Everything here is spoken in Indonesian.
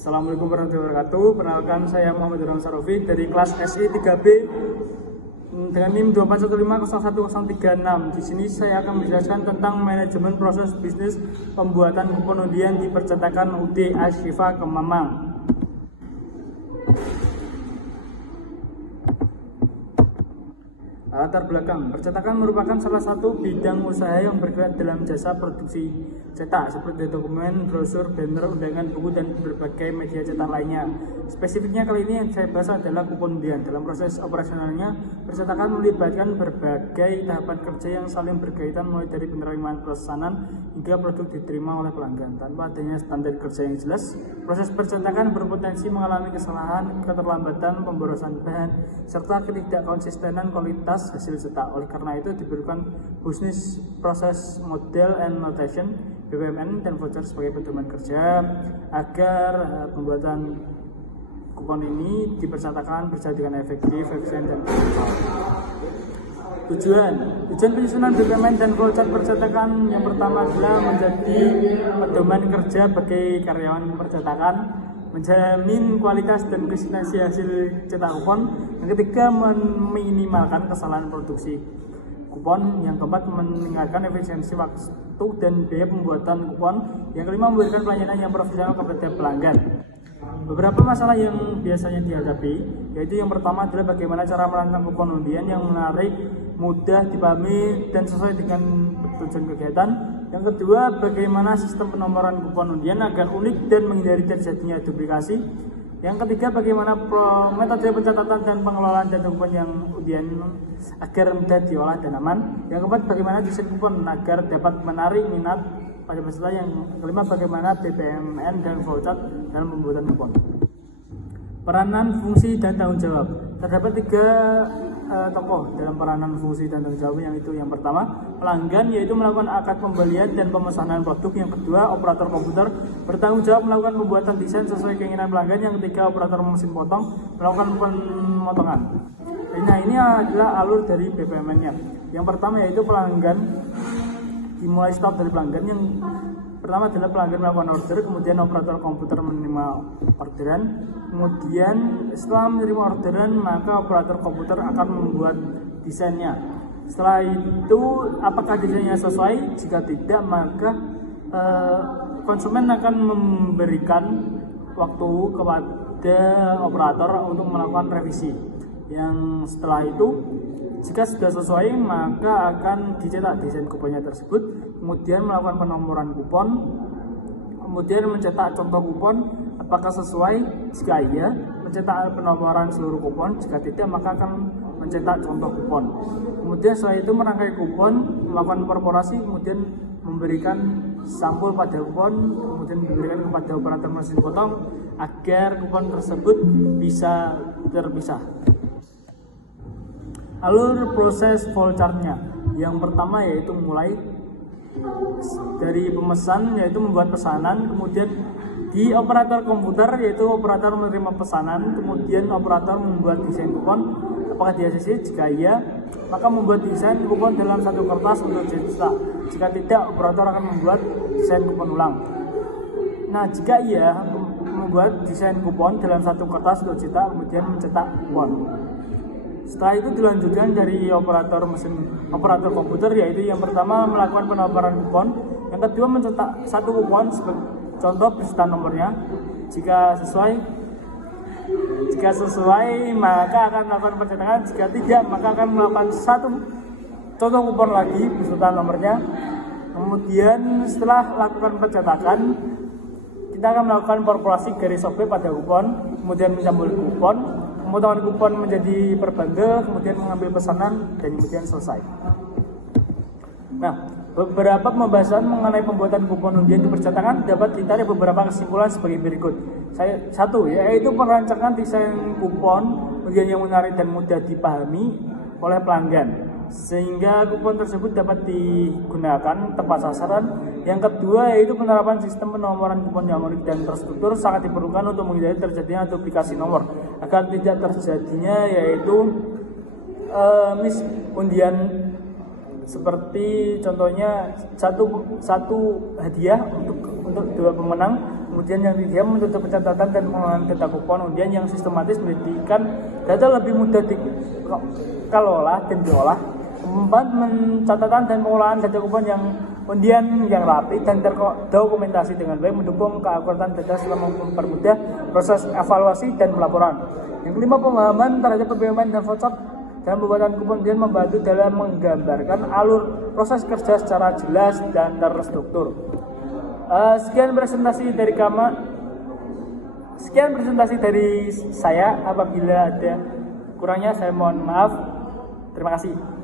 Assalamualaikum warahmatullahi wabarakatuh. Perkenalkan, saya Muhammad Durham Sarofi dari kelas SI 3B dengan NIM 241501036. Di sini saya akan menjelaskan tentang manajemen proses bisnis pembuatan kupon undian di percetakan UD Ashifa Kemamang. Latar belakang, percetakan merupakan salah satu bidang usaha yang bergerak dalam jasa produksi cetak seperti dokumen, brosur, banner, undangan, buku, dan berbagai media cetak lainnya. Spesifiknya kali ini yang saya bahas adalah kupon undian. Dalam proses operasionalnya, percetakan melibatkan berbagai tahapan kerja yang saling berkaitan mulai dari penerimaan pesanan hingga produk diterima oleh pelanggan. Tanpa adanya standar kerja yang jelas, proses percetakan berpotensi mengalami kesalahan, keterlambatan, pemborosan bahan, serta ketidakkonsistenan kualitas hasil cetak. Oleh karena itu diperlukan Business Process Model and Notation (BPMN) dan voucher sebagai pedoman kerja agar pembuatan kupon ini dipercetakan berjalan dengan efektif, efisien, dan bermanfaat. Tujuan penyusunan BPMN dan voucher percetakan yang pertama adalah menjadi pedoman kerja bagi karyawan percetakan, menjamin kualitas dan konsistensi hasil cetak kupon. Yang ketiga, meminimalkan kesalahan produksi kupon. Yang keempat, meningkatkan efisiensi waktu dan biaya pembuatan kupon. Yang kelima, memberikan pelayanan yang profesional kepada pelanggan. Beberapa masalah yang biasanya dihadapi, yaitu yang pertama adalah bagaimana cara merancang kupon undian yang menarik, mudah dipahami, dan sesuai dengan tujuan kegiatan. Yang kedua, bagaimana sistem penomoran kupon undian agar unik dan menghindari terjadinya duplikasi. Yang ketiga, bagaimana metode pencatatan dan pengelolaan data kupon yang undian agar mudah diolah dan aman. Yang keempat, bagaimana desain kupon agar dapat menarik minat pada peserta. Yang kelima, bagaimana BPMN dan voucher dalam pembuatan kupon. Peranan, fungsi, dan tanggung jawab. Terdapat tiga tokoh dalam peranan, fungsi, dan tanggung jawab. Yang itu yang pertama, pelanggan, yaitu melakukan akad pembelian dan pemesanan produk. Yang kedua, operator komputer, bertanggung jawab melakukan pembuatan desain sesuai keinginan pelanggan. Yang ketiga, operator mesin potong, melakukan pemotongan. Nah, ini adalah alur dari BPMN-nya. Yang pertama yaitu pelanggan, dimulai stop dari pelanggan. Yang pertama adalah pelanggan melakukan order, kemudian operator komputer menerima orderan, kemudian setelah menerima orderan maka operator komputer akan membuat desainnya. Setelah itu apakah desainnya sesuai? Jika tidak, maka konsumen akan memberikan waktu kepada operator untuk melakukan revisi. Yang setelah itu, jika sudah sesuai, maka akan dicetak desain kuponnya tersebut, kemudian melakukan penomoran kupon, kemudian mencetak contoh kupon apakah sesuai. Jika iya, mencetak penomoran seluruh kupon. Jika tidak, maka akan mencetak contoh kupon. Kemudian setelah itu merangkai kupon, melakukan korporasi, kemudian memberikan sampul pada kupon, kemudian diberikan kepada operator mesin potong agar kupon tersebut bisa terpisah. Alur proses vouchernya, yang pertama yaitu mulai dari pemesan, yaitu membuat pesanan, kemudian di operator komputer, yaitu operator menerima pesanan, kemudian operator membuat desain kupon apakah di ACC. Jika iya, maka membuat desain kupon dalam satu kertas untuk dicetak. Jika tidak, operator akan membuat desain kupon ulang. Nah, jika iya, membuat desain kupon dalam satu kertas untuk cetak, kemudian mencetak kupon. Setelah itu dilanjutkan dari operator komputer, yaitu yang pertama melakukan penomoran kupon, yang kedua mencetak satu kupon sebagai contoh beserta nomornya. Jika sesuai maka akan melakukan pencetakan. Jika tidak, maka akan melakukan satu contoh kupon lagi beserta nomornya. Kemudian setelah lakukan pencetakan, kita akan melakukan korporasi garis sobek pada kupon, kemudian mencabut kupon, pemotongan kupon menjadi per bundle, kemudian mengambil pesanan, dan kemudian selesai. Nah, beberapa pembahasan mengenai pembuatan kupon undian di percetakan dapat ditarik beberapa kesimpulan sebagai berikut. Satu, yaitu perancangan desain kupon undian yang menarik dan mudah dipahami oleh pelanggan, sehingga kupon tersebut dapat digunakan tepat sasaran. Yang kedua yaitu penerapan sistem penomoran kupon yang unik dan terstruktur sangat diperlukan untuk menghindari terjadinya duplikasi nomor agar tidak terjadinya yaitu undian seperti contohnya satu hadiah untuk dua pemenang Kemudian yang ketiga, menutup pencatatan dan pengelolaan data kupon. Kemudian yang sistematis menjadikan data lebih mudah dikelola dan diolah. Keempat, pencatatan dan pengelolaan data kupon yang kemudian yang rapi dan terdokumentasi dengan baik, mendukung keakuratan data selama mempermudah proses evaluasi dan pelaporan. Yang kelima, pemahaman terhadap PPMN dan voucher dalam pembuatan kupon dan membantu dalam menggambarkan alur proses kerja secara jelas dan terstruktur. Sekian presentasi dari saya. Apabila ada kurangnya saya mohon maaf. Terima kasih.